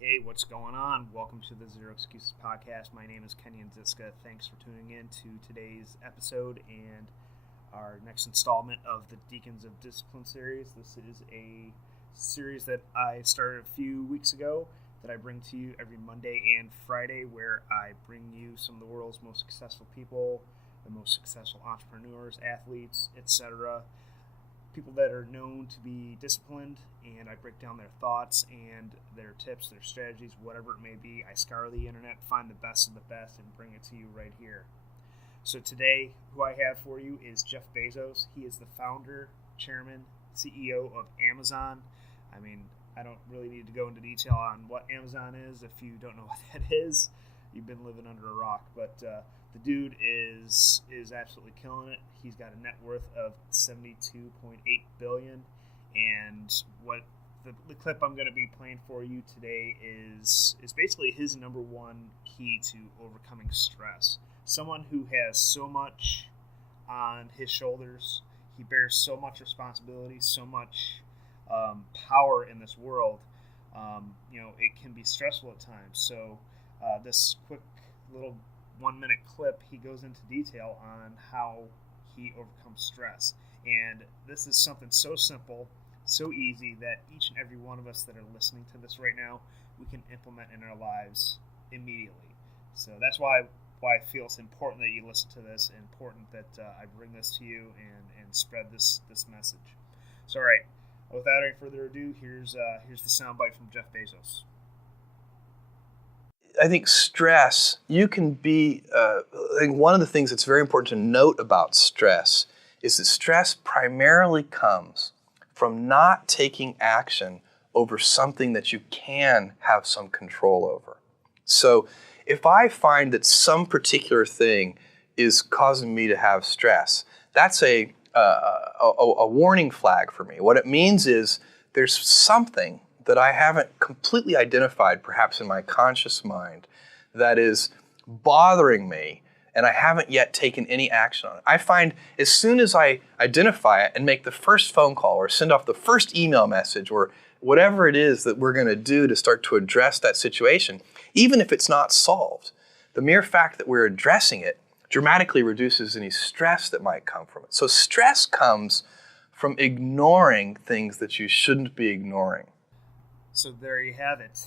Hey, what's going on? Welcome to the Zero Excuses Podcast. My name is Kenny and Ziska. Thanks for tuning in to today's episode and our next installment of the Deacons of Discipline series. This is a series that I started a few weeks ago that I bring to you every Monday and Friday, where I bring you some of the world's most successful people, the most successful entrepreneurs, athletes, etc., people that are known to be disciplined, and I break down their thoughts and their tips, their strategies, whatever it may be. I scour the internet, find the best of the best, and bring it to you right here. So today, who I have for you is Jeff Bezos. He is the founder, chairman, CEO of Amazon. I mean, I don't really need to go into detail on what Amazon is. If you don't know what that is, you've been living under a rock. But the dude is absolutely killing it. He's got a net worth of $72.8 billion, and what the clip I'm going to be playing for you today is basically his number one key to overcoming stress. Someone who has so much on his shoulders, he bears so much responsibility, so much power in this world. It can be stressful at times. So this quick little 1-minute clip, he goes into detail on how he overcomes stress. And this is something so simple, so easy, that each and every one of us that are listening to this right now, we can implement in our lives immediately. So that's why I feel it's important that you listen to this, and important that I bring this to you and spread this message. So, all right, without any further ado, here's the soundbite from Jeff Bezos. I think stress, you can be, I think one of the things that's very important to note about stress is that stress primarily comes from not taking action over something that you can have some control over. So if I find that some particular thing is causing me to have stress, that's a warning flag for me. What it means is there's something that I haven't completely identified, perhaps in my conscious mind, that is bothering me, and I haven't yet taken any action on it. I find as soon as I identify it and make the first phone call or send off the first email message or whatever it is that we're going to do to start to address that situation, even if it's not solved, the mere fact that we're addressing it dramatically reduces any stress that might come from it. So stress comes from ignoring things that you shouldn't be ignoring. So there you have it.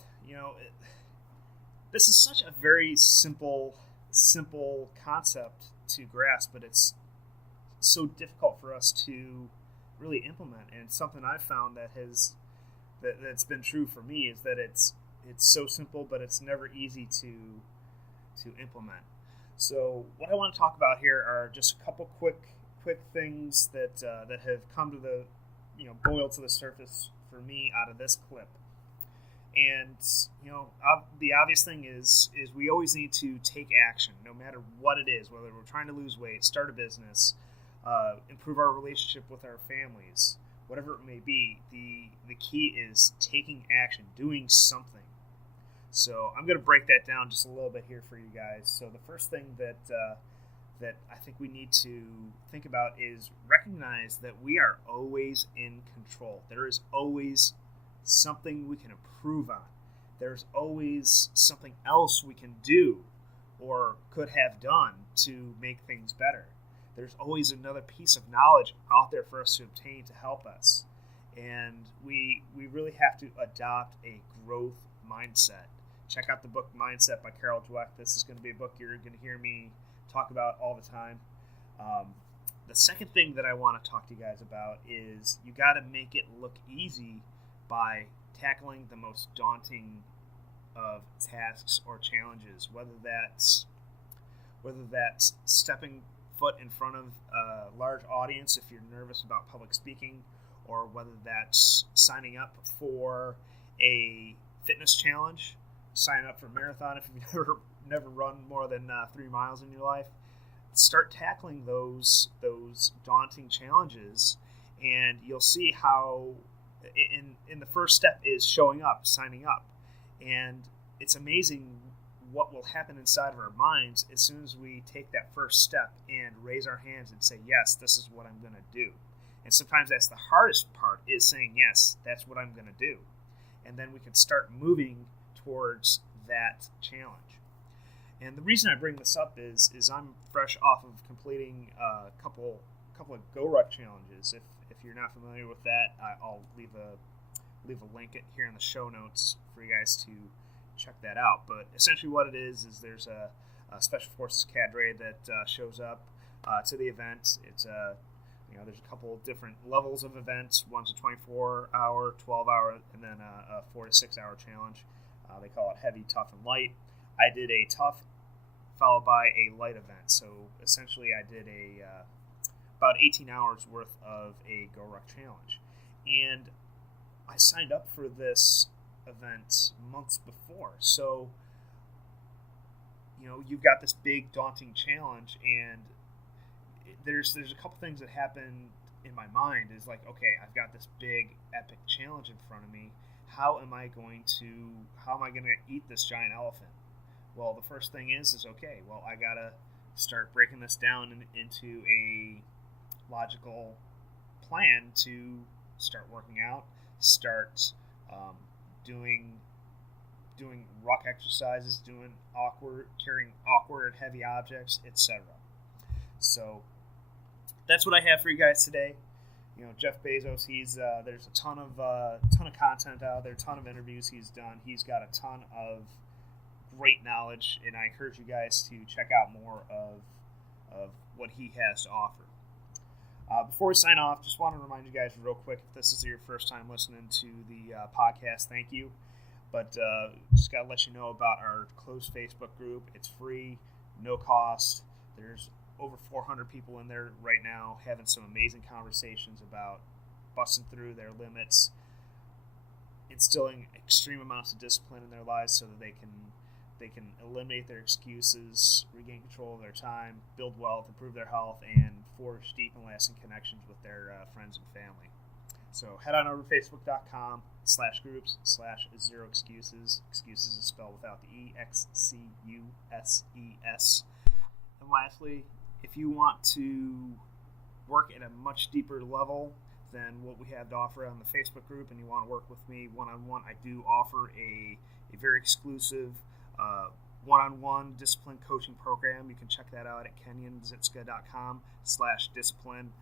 This is such a very simple concept to grasp, but it's so difficult for us to really implement. And something I've found that's been true for me is that it's so simple, but it's never easy to implement. So what I want to talk about here are just a couple quick things that have come to the boil to the surface for me out of this clip. And, the obvious thing is we always need to take action, no matter what it is, whether we're trying to lose weight, start a business, improve our relationship with our families, whatever it may be. The key is taking action, doing something. So I'm going to break that down just a little bit here for you guys. So the first thing that I think we need to think about is recognize that we are always in control. There is always something we can improve on. There's always something else we can do or could have done to make things better. There's always another piece of knowledge out there for us to obtain to help us. And we really have to adopt a growth mindset. Check out the book Mindset by Carol Dweck. This is going to be a book you're going to hear me talk about all the time. The second thing that I want to talk to you guys about is you got to make it look easy by tackling the most daunting of tasks or challenges, whether that's stepping foot in front of a large audience if you're nervous about public speaking, or whether that's signing up for a fitness challenge, signing up for a marathon if you've never run more than 3 miles in your life. Start tackling those daunting challenges, and you'll see how in the first step is showing up, signing up. And it's amazing what will happen inside of our minds as soon as we take that first step and raise our hands and say, yes, this is what I'm going to do. And sometimes that's the hardest part, is saying, yes, that's what I'm going to do. And then we can start moving towards that challenge. And the reason I bring this up is I'm fresh off of completing a couple of GoRuck challenges. If you're not familiar with that, I'll leave a link here in the show notes for you guys to check that out. But essentially what it is there's a Special Forces cadre that shows up to the event. It's there's a couple of different levels of events. One's a 24-hour, 12-hour, and then a 4 to 6 hour challenge. They call it heavy, tough, and light. I did a tough followed by a light event. So essentially I did about 18 hours worth of a GoRuck challenge. And I signed up for this event months before. So, you've got this big daunting challenge, and there's a couple things that happen in my mind is like, okay, I've got this big epic challenge in front of me. How am I going to eat this giant elephant? Well, the first thing is okay, well, I got to start breaking this down into a logical plan to start working out, start doing ruck exercises, carrying awkward heavy objects, etc. So that's what I have for you guys today. Jeff Bezos, there's a ton of content out there, a ton of interviews he's done. He's got a ton of great knowledge, and I encourage you guys to check out more of what he has to offer. Before we sign off, just want to remind you guys real quick, if this is your first time listening to the podcast, thank you. But just got to let you know about our closed Facebook group. It's free, no cost. There's over 400 people in there right now having some amazing conversations about busting through their limits, instilling extreme amounts of discipline in their lives so that they can eliminate their excuses, regain control of their time, build wealth, improve their health, and forge deep and lasting connections with their friends and family. So head on over to facebook.com/groups/0excuses. Excuses is spelled without the E, Excuses. And lastly, if you want to work at a much deeper level than what we have to offer on the Facebook group, and you want to work with me one-on-one, I do offer a very exclusive one-on-one discipline coaching program. You can check that out at kenyanzitska.com/discipline.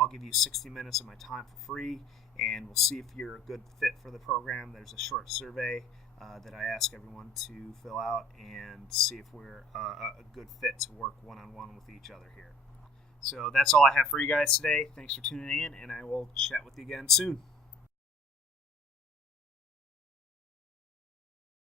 I'll give you 60 minutes of my time for free, and we'll see if you're a good fit for the program. There's a short survey that I ask everyone to fill out and see if we're a good fit to work one-on-one with each other here. So that's all I have for you guys today. Thanks for tuning in, and I will chat with you again soon.